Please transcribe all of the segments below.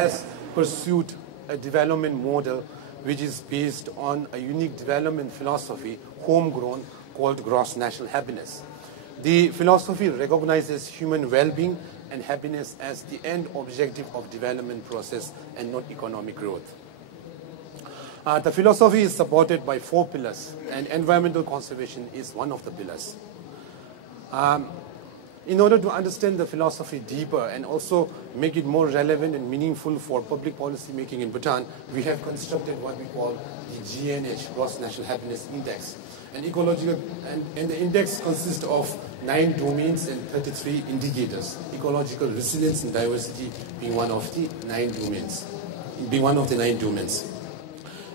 has pursued a development model which is based on a unique development philosophy, homegrown, called gross national happiness. The philosophy recognizes human well-being and happiness as the end objective of development process and not economic growth. The philosophy is supported by 4 pillars, and environmental conservation is one of the pillars. In order to understand the philosophy deeper and also make it more relevant and meaningful for public policy making in Bhutan, we have constructed what we call the GNH, Gross National Happiness Index. And the index consists of 9 domains and 33 indicators. Ecological resilience and diversity being one of the 9 domains.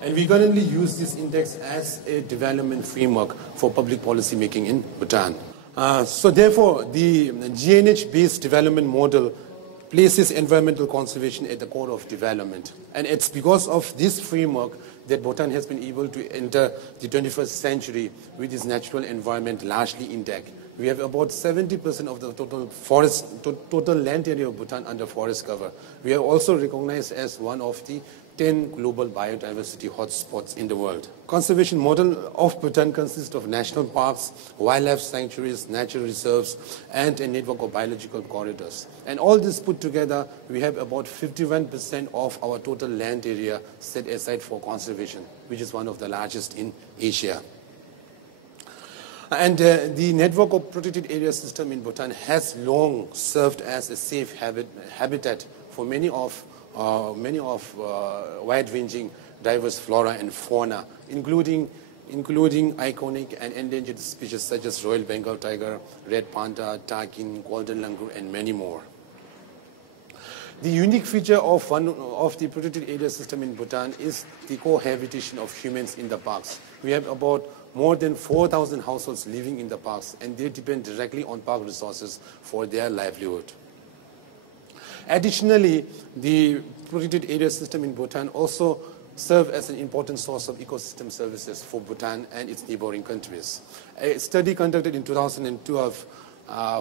And we currently use this index as a development framework for public policy making in Bhutan. So therefore, the GNH-based development model places environmental conservation at the core of development. And it's because of this framework that Bhutan has been able to enter the 21st century with its natural environment largely intact. We have about 70% of the total land area of Bhutan under forest cover. We are also recognized as one of the 10 global biodiversity hotspots in the world. Conservation model of Bhutan consists of national parks, wildlife sanctuaries, natural reserves, and a network of biological corridors. And all this put together, we have about 51% of our total land area set aside for conservation, which is one of the largest in Asia. And the network of protected area system in Bhutan has long served as a safe habitat for many of wide-ranging diverse flora and fauna, including iconic and endangered species such as Royal Bengal tiger, red panda, takin, golden langur, and many more. The unique feature of one of the protected area system in Bhutan is the cohabitation of humans in the parks. We have about more than 4,000 households living in the parks, and they depend directly on park resources for their livelihood. Additionally, the protected area system in Bhutan also serves as an important source of ecosystem services for Bhutan and its neighboring countries. A study conducted in 2012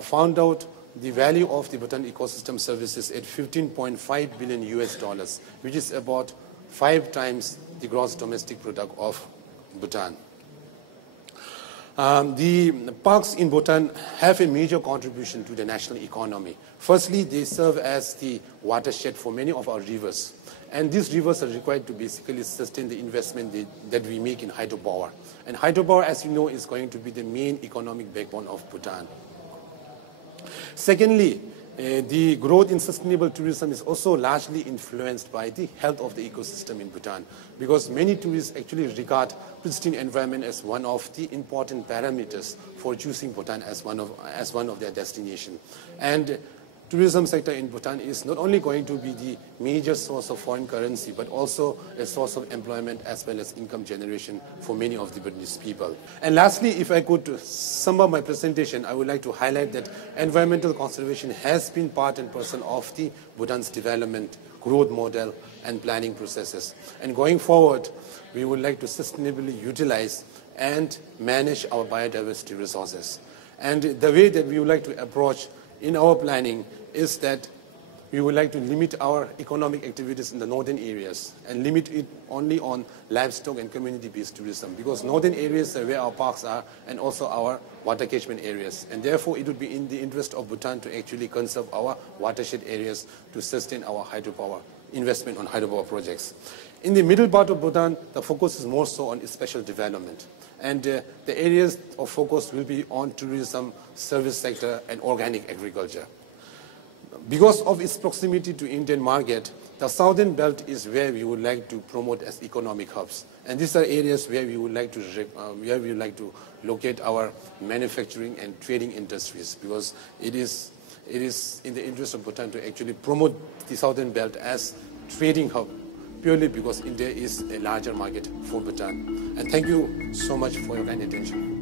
found out the value of the Bhutan ecosystem services at $15.5 billion US, which is about 5 times the gross domestic product of Bhutan. The parks in Bhutan have a major contribution to the national economy. Firstly, they serve as the watershed for many of our rivers. And these rivers are required to basically sustain the investment that we make in hydropower. And hydropower, as you know, is going to be the main economic backbone of Bhutan. Secondly, the growth in sustainable tourism is also largely influenced by the health of the ecosystem in Bhutan, because many tourists actually regard pristine environment as one of the important parameters for choosing Bhutan as one of their destinations. And tourism sector in Bhutan is not only going to be the major source of foreign currency, but also a source of employment as well as income generation for many of the Bhutanese people. And lastly, if I could sum up my presentation, I would like to highlight that environmental conservation has been part and parcel of the Bhutan's development, growth model, and planning processes. And going forward, we would like to sustainably utilize and manage our biodiversity resources. And the way that we would like to approach in our planning is that we would like to limit our economic activities in the northern areas and limit it only on livestock and community-based tourism, because northern areas are where our parks are and also our water catchment areas. And therefore, it would be in the interest of Bhutan to actually conserve our watershed areas to sustain our hydropower, investment on hydropower projects. In the middle part of Bhutan, the focus is more so on special development. And the areas of focus will be on tourism, service sector, and organic agriculture. Because of its proximity to Indian market, the southern belt is where we would like to promote as economic hubs. And these are areas where we would like to locate our manufacturing and trading industries, because it is in the interest of Bhutan to actually promote the southern belt as trading hub, purely because India is a larger market for Bhutan. And thank you so much for your kind attention.